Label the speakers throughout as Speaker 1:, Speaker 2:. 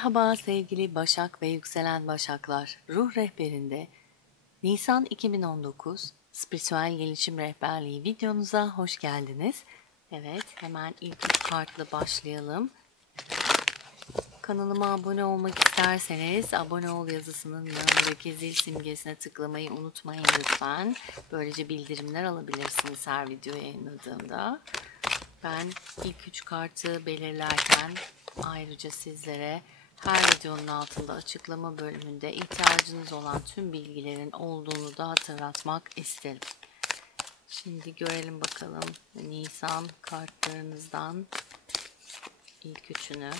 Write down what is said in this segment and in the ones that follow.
Speaker 1: Merhaba sevgili Başak ve yükselen Başaklar. Ruh rehberinde Nisan 2019 Spiritüel Gelişim Rehberliği videonuza hoş geldiniz. Evet hemen ilk kartla başlayalım. Kanalıma abone olmak isterseniz abone ol yazısının yanındaki zil simgesine tıklamayı unutmayın lütfen. Böylece bildirimler alabilirsiniz her video yayınladığımda. Ben ilk üç kartı belirlerken ayrıca sizlere her videonun altında açıklama bölümünde ihtiyacınız olan tüm bilgilerin olduğunu da hatırlatmak isterim. Şimdi görelim bakalım Nisan kartlarınızdan ilk üçünü.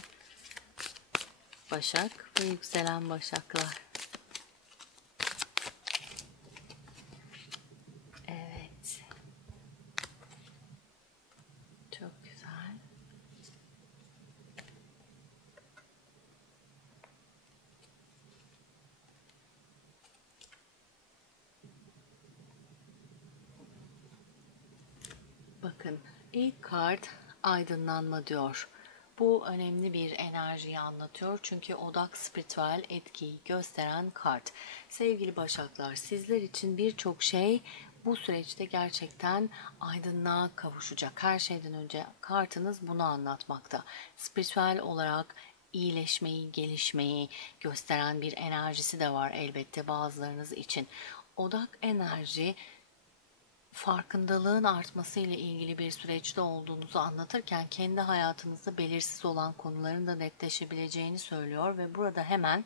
Speaker 1: Başak ve yükselen başaklar. Evet. Çok güzel. Bakın ilk kart aydınlanma diyor. Bu önemli bir enerjiyi anlatıyor çünkü odak spiritüel etkiyi gösteren kart. Sevgili Başaklar sizler için birçok şey bu süreçte gerçekten aydınlığa kavuşacak. Her şeyden önce kartınız bunu anlatmakta. Spiritüel olarak iyileşmeyi, gelişmeyi gösteren bir enerjisi de var elbette bazılarınız için. Odak enerji farkındalığın artması ile ilgili bir süreçte olduğunuzu anlatırken kendi hayatınızda belirsiz olan konuların da netleşebileceğini söylüyor ve burada hemen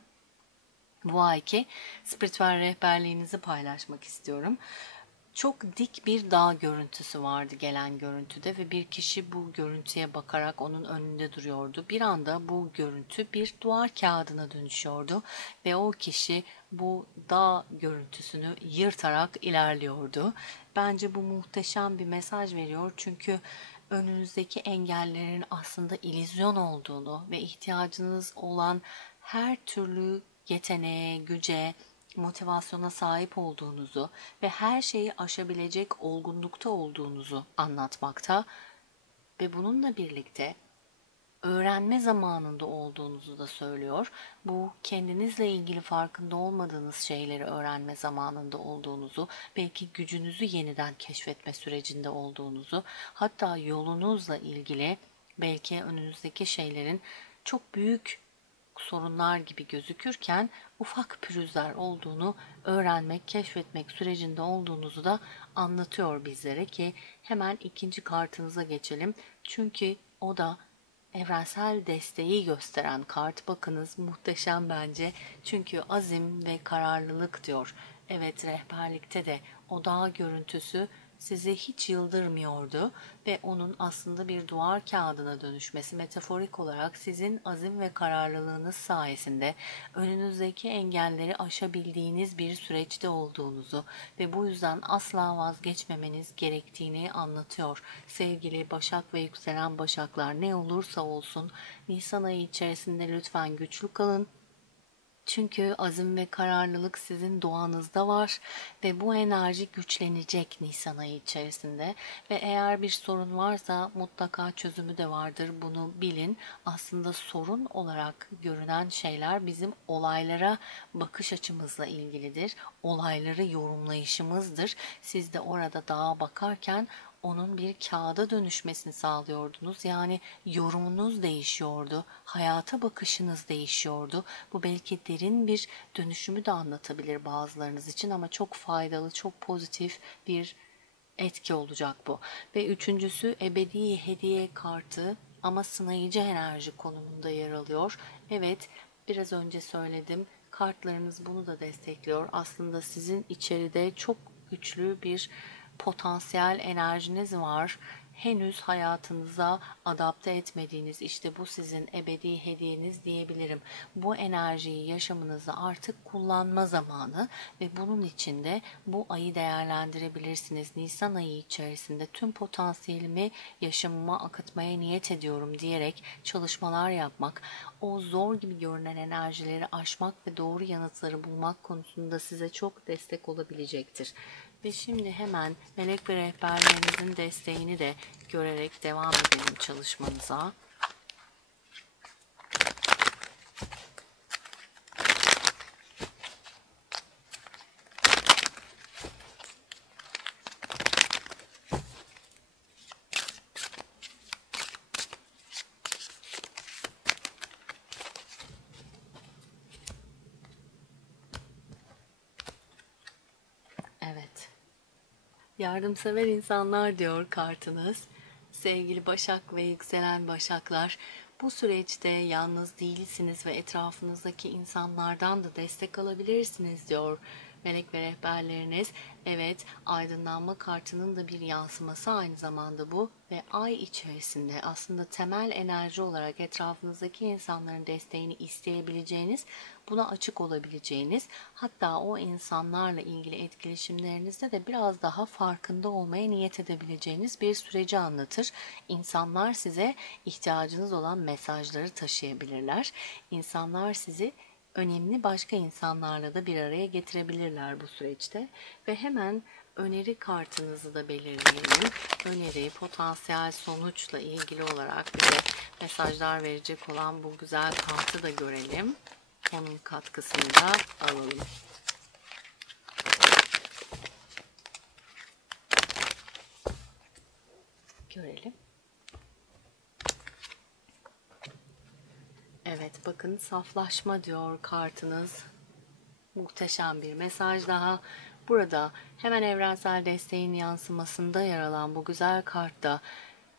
Speaker 1: bu ayki spiritüel rehberliğinizi paylaşmak istiyorum. Çok dik bir dağ görüntüsü vardı gelen görüntüde ve bir kişi bu görüntüye bakarak onun önünde duruyordu. Bir anda bu görüntü bir duvar kağıdına dönüşüyordu ve o kişi bu dağ görüntüsünü yırtarak ilerliyordu. Bence bu muhteşem bir mesaj veriyor çünkü önünüzdeki engellerin aslında ilizyon olduğunu ve ihtiyacınız olan her türlü yeteneğe, güce, motivasyona sahip olduğunuzu ve her şeyi aşabilecek olgunlukta olduğunuzu anlatmakta ve bununla birlikte öğrenme zamanında olduğunuzu da söylüyor. Bu kendinizle ilgili farkında olmadığınız şeyleri öğrenme zamanında olduğunuzu, belki gücünüzü yeniden keşfetme sürecinde olduğunuzu, hatta yolunuzla ilgili belki önünüzdeki şeylerin çok büyük sorunlar gibi gözükürken ufak pürüzler olduğunu öğrenmek, keşfetmek sürecinde olduğunuzu da anlatıyor bizlere ki hemen ikinci kartınıza geçelim. Çünkü o da evrensel desteği gösteren kart. Bakınız muhteşem bence. Çünkü azim ve kararlılık diyor. Evet rehberlikte de o dağ görüntüsü sizi hiç yıldırmıyordu ve onun aslında bir duvar kağıdına dönüşmesi metaforik olarak sizin azim ve kararlılığınız sayesinde önünüzdeki engelleri aşabildiğiniz bir süreçte olduğunuzu ve bu yüzden asla vazgeçmemeniz gerektiğini anlatıyor. Sevgili Başak ve yükselen Başaklar ne olursa olsun Nisan ayı içerisinde lütfen güçlü kalın çünkü azim ve kararlılık sizin doğanızda var ve bu enerji güçlenecek Nisan ayı içerisinde. Ve eğer bir sorun varsa mutlaka çözümü de vardır. Bunu bilin. Aslında sorun olarak görünen şeyler bizim olaylara bakış açımızla ilgilidir. Olayları yorumlayışımızdır. Siz de orada dağa bakarken onun bir kağıda dönüşmesini sağlıyordunuz. Yani yorumunuz değişiyordu, hayata bakışınız değişiyordu. Bu belki derin bir dönüşümü de anlatabilir bazılarınız için ama çok faydalı, çok pozitif bir etki olacak bu. Ve üçüncüsü ebedi hediye kartı ama sınayıcı enerji konumunda yer alıyor. Evet, biraz önce söyledim. Kartlarınız bunu da destekliyor. Aslında sizin içeride çok güçlü bir potansiyel enerjiniz var. Henüz hayatınıza adapte etmediğiniz işte bu sizin ebedi hediyeniz diyebilirim. Bu enerjiyi yaşamınızda artık kullanma zamanı ve bunun için de bu ayı değerlendirebilirsiniz. Nisan ayı içerisinde tüm potansiyelimi yaşamıma akıtmaya niyet ediyorum diyerek çalışmalar yapmak, o zor gibi görünen enerjileri aşmak ve doğru yanıtları bulmak konusunda size çok destek olabilecektir. Ve şimdi hemen melek ve rehberlerimizin desteğini de görerek devam edelim çalışmamıza. Yardımsever insanlar diyor kartınız. Sevgili Başak ve yükselen Başaklar, bu süreçte yalnız değilsiniz ve etrafınızdaki insanlardan da destek alabilirsiniz diyor melek ve rehberleriniz. Evet, aydınlanma kartının da bir yansıması aynı zamanda bu ve ay içerisinde aslında temel enerji olarak etrafınızdaki insanların desteğini isteyebileceğiniz, buna açık olabileceğiniz, hatta o insanlarla ilgili etkileşimlerinizde de biraz daha farkında olmaya niyet edebileceğiniz bir süreci anlatır. İnsanlar size ihtiyacınız olan mesajları taşıyabilirler. İnsanlar sizi önemli başka insanlarla da bir araya getirebilirler bu süreçte. Ve hemen öneri kartınızı da belirleyelim. Öneri, potansiyel sonuçla ilgili olarak bize mesajlar verecek olan bu güzel kartı da görelim. Onun katkısını da alalım. Görelim. Evet bakın saflaşma diyor kartınız. Muhteşem bir mesaj daha. Burada hemen evrensel desteğin yansımasında yer alan bu güzel kartta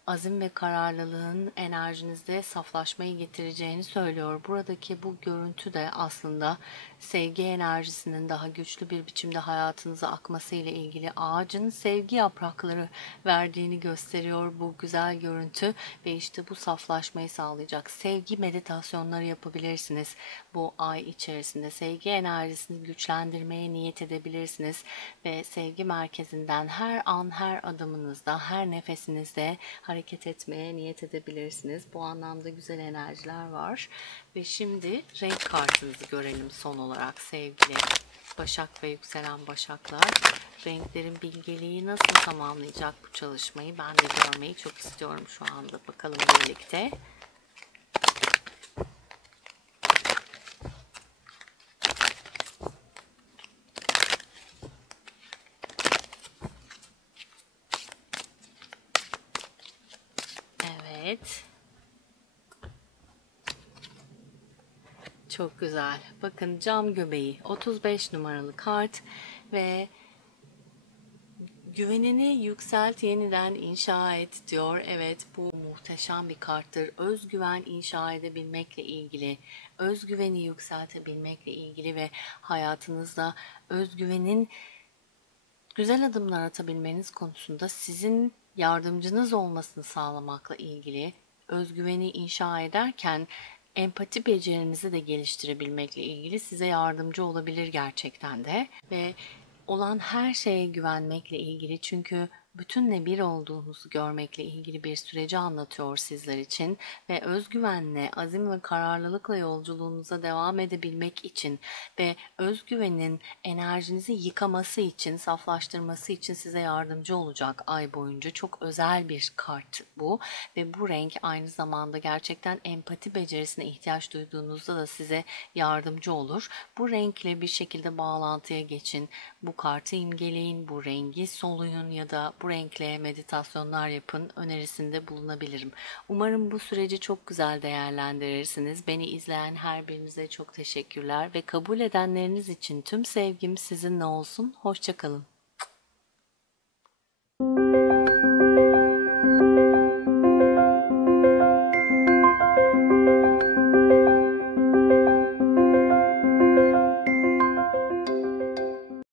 Speaker 1: azim ve kararlılığın enerjinizde saflaşmayı getireceğini söylüyor. Buradaki bu görüntü de aslında sevgi enerjisinin daha güçlü bir biçimde hayatınıza akması ile ilgili ağacın sevgi yaprakları verdiğini gösteriyor bu güzel görüntü ve işte bu saflaşmayı sağlayacak sevgi meditasyonları yapabilirsiniz. Bu ay içerisinde sevgi enerjisini güçlendirmeye niyet edebilirsiniz ve sevgi merkezinden her an her adımınızda her nefesinizde hareket etmeye niyet edebilirsiniz. Bu anlamda güzel enerjiler var. Ve şimdi renk kartınızı görelim son olarak sevgili Başak ve yükselen Başaklar. Renklerin bilgeliği nasıl tamamlayacak bu çalışmayı ben de görmeyi çok istiyorum şu anda. Bakalım birlikte. Evet. Çok güzel. Bakın cam göbeği 35 numaralı kart ve güvenini yükselt yeniden inşa et diyor. Evet bu muhteşem bir karttır. Özgüven inşa edebilmekle ilgili, özgüveni yükseltebilmekle ilgili ve hayatınızda özgüvenin güzel adımlar atabilmeniz konusunda sizin yardımcınız olmasını sağlamakla ilgili özgüveni inşa ederken empati becerinizi de geliştirebilmekle ilgili size yardımcı olabilir gerçekten de. Ve olan her şeye güvenmekle ilgili. Çünkü bütünle bir olduğunuzu görmekle ilgili bir süreci anlatıyor sizler için ve özgüvenle, azim ve kararlılıkla yolculuğunuza devam edebilmek için ve özgüvenin enerjinizi yıkaması için, saflaştırması için size yardımcı olacak ay boyunca. Çok özel bir kart bu ve bu renk aynı zamanda gerçekten empati becerisine ihtiyaç duyduğunuzda da size yardımcı olur. Bu renkle bir şekilde bağlantıya geçin. Bu kartı imgeleyin, bu rengi soluyun ya da bu renkle meditasyonlar yapın önerisinde bulunabilirim. Umarım bu süreci çok güzel değerlendirirsiniz. Beni izleyen her birinize çok teşekkürler ve kabul edenleriniz için tüm sevgim sizinle olsun. Hoşçakalın.